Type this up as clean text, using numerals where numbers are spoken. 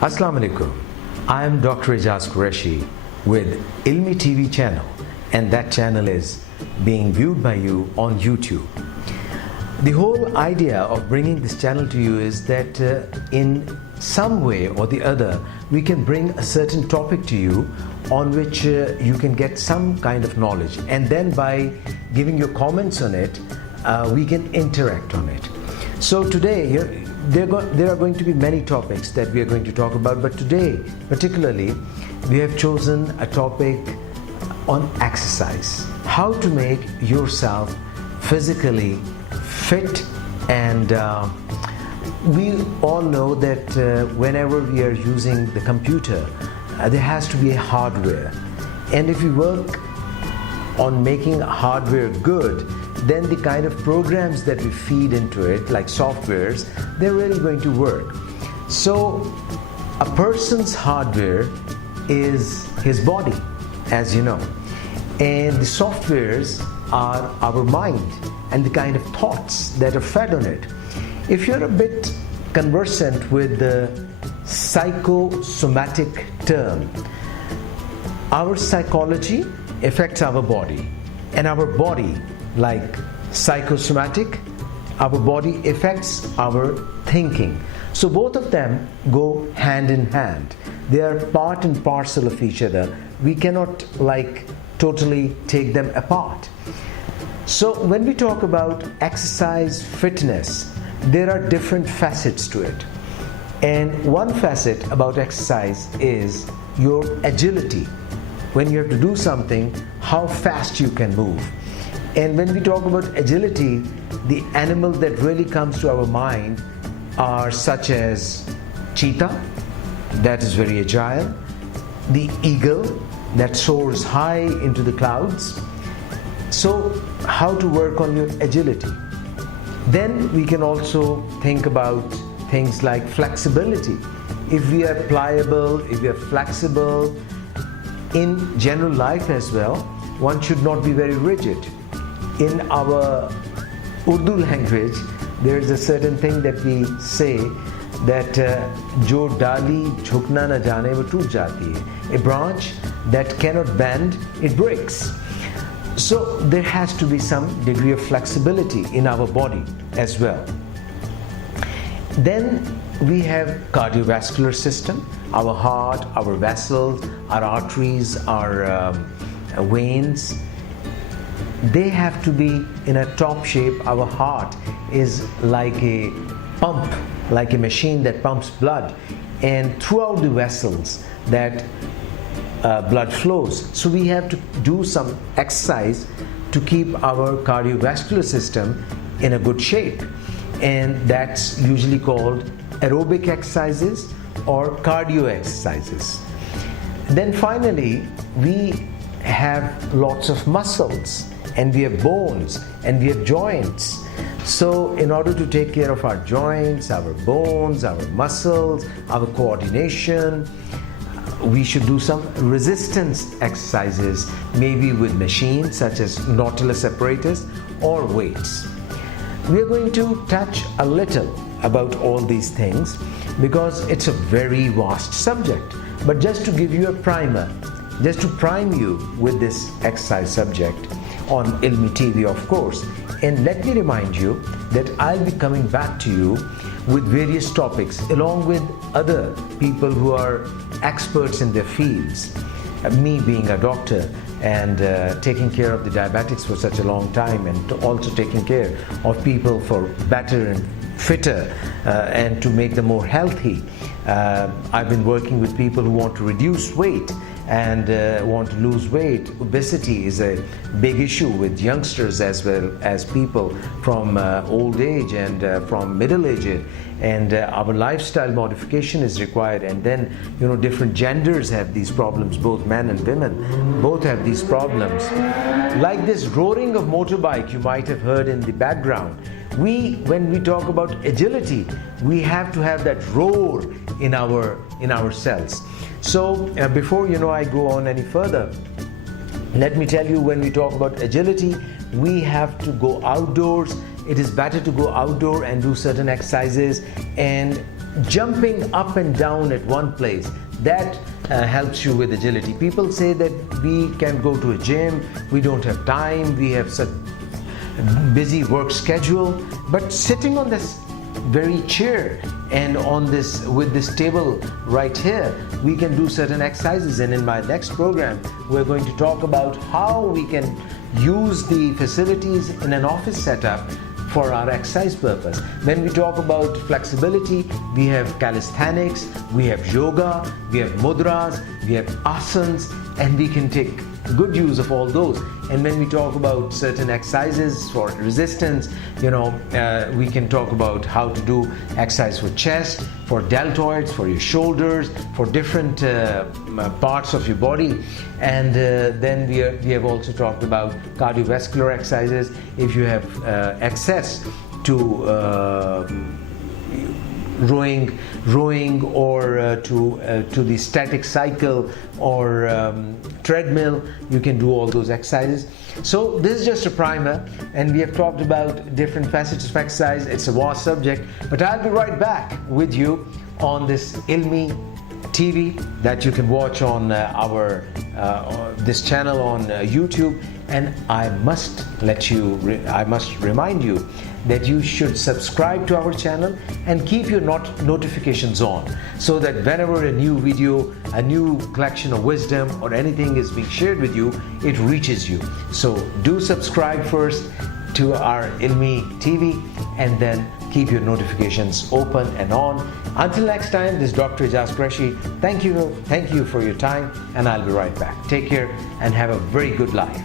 Assalamu alaikum. I am Dr. Ajaz Qureshi with Ilmi TV channel, and that channel is being viewed by you on YouTube. The whole idea of bringing this channel to you is that in some way or the other we can bring a certain topic to you on which you can get some kind of knowledge, and then by giving your comments on it we can interact on it. So today there are going to be many topics that we are going to talk about, but today particularly we have chosen a topic on exercise, how to make yourself physically fit. And we all know that whenever we are using the computer there has to be a hardware, and if we work on making hardware good, then the kind of programs that we feed into it, like softwares, they're really going to work. So a person's hardware is his body, as you know, and the softwares are our mind and the kind of thoughts that are fed on it. If you're a bit conversant with the psychosomatic term, our psychology affects our body, and our body, like psychosomatic, our body affects our thinking. So both of them go hand in hand. They are part and parcel of each other. We cannot totally take them apart. So when we talk about exercise fitness, there are different facets to it. And one facet about exercise is your agility. When you have to do something, how fast you can move. And when we talk about agility, the animal that really comes to our mind are such as cheetah, that is very agile, the eagle that soars high into the clouds. So how to work on your agility? Then we can also think about things like flexibility. If we are pliable, if we are flexible, in general life as well, one should not be very rigid. In our Urdu language, there is a certain thing that we say that jo dali jhukna na jane wo toot jati hai. A branch that cannot bend, it breaks. So there has to be some degree of flexibility in our body as well. Then we have cardiovascular system, our heart, our vessels, our arteries, our veins. They have to be in a top shape. Our heart is like a pump, like a machine that pumps blood, and throughout the vessels that blood flows. So we have to do some exercise to keep our cardiovascular system in a good shape, and that's usually called aerobic exercises or cardio exercises. Then finally we have lots of muscles, and we have bones, and we have joints. So in order to take care of our joints, our bones, our muscles, our coordination, we should do some resistance exercises, maybe with machines such as Nautilus apparatus or weights. We are going to touch a little about all these things because it's a very vast subject. But just to give you a primer, just to prime you with this exercise subject on Ilmi TV, of course. And let me remind you that I'll be coming back to you with various topics along with other people who are experts in their fields. Me being a doctor and taking care of the diabetics for such a long time, and also taking care of people for better and fitter and to make them more healthy. I've been working with people who want to reduce weight and want to lose weight. Obesity is a big issue with youngsters as well as people from old age and from middle age, and our lifestyle modification is required. And then different genders have these problems, both men and women both have these problems. Like this roaring of motorbike you might have heard in the background, when we talk about agility, we have to have that roar in our cells. So before I go on any further, let me tell you, when we talk about agility, we have to go outdoors. It is better to go outdoor and do certain exercises, and jumping up and down at one place, that helps you with agility. People say that we can go to a gym, we don't have time, we have such busy work schedule, but sitting on this very chair and on this with this table right here, we can do certain exercises. And in my next program, we're going to talk about how we can use the facilities in an office setup for our exercise purpose. When we talk about flexibility, we have calisthenics, we have yoga, we have mudras, we have asanas, and we can take good use of all those. And when we talk about certain exercises for resistance, we can talk about how to do exercise for chest, for deltoids, for your shoulders, for different parts of your body. And then we have also talked about cardiovascular exercises. If you have access to rowing or to the static cycle or treadmill, you can do all those exercises. So this is just a primer, and we have talked about different facets of exercise. It's a vast subject, but I'll be right back with you on this Ilmi TV that you can watch on this channel on YouTube. And I must remind you that you should subscribe to our channel and keep your notifications on, so that whenever a new video, a new collection of wisdom or anything is being shared with you, it reaches you. So do subscribe first to our Ilmi TV and then keep your notifications open and on. Until next time, this is Dr. Ajaz Qureshi. Thank you for your time, and I'll be right back. Take care and have a very good life.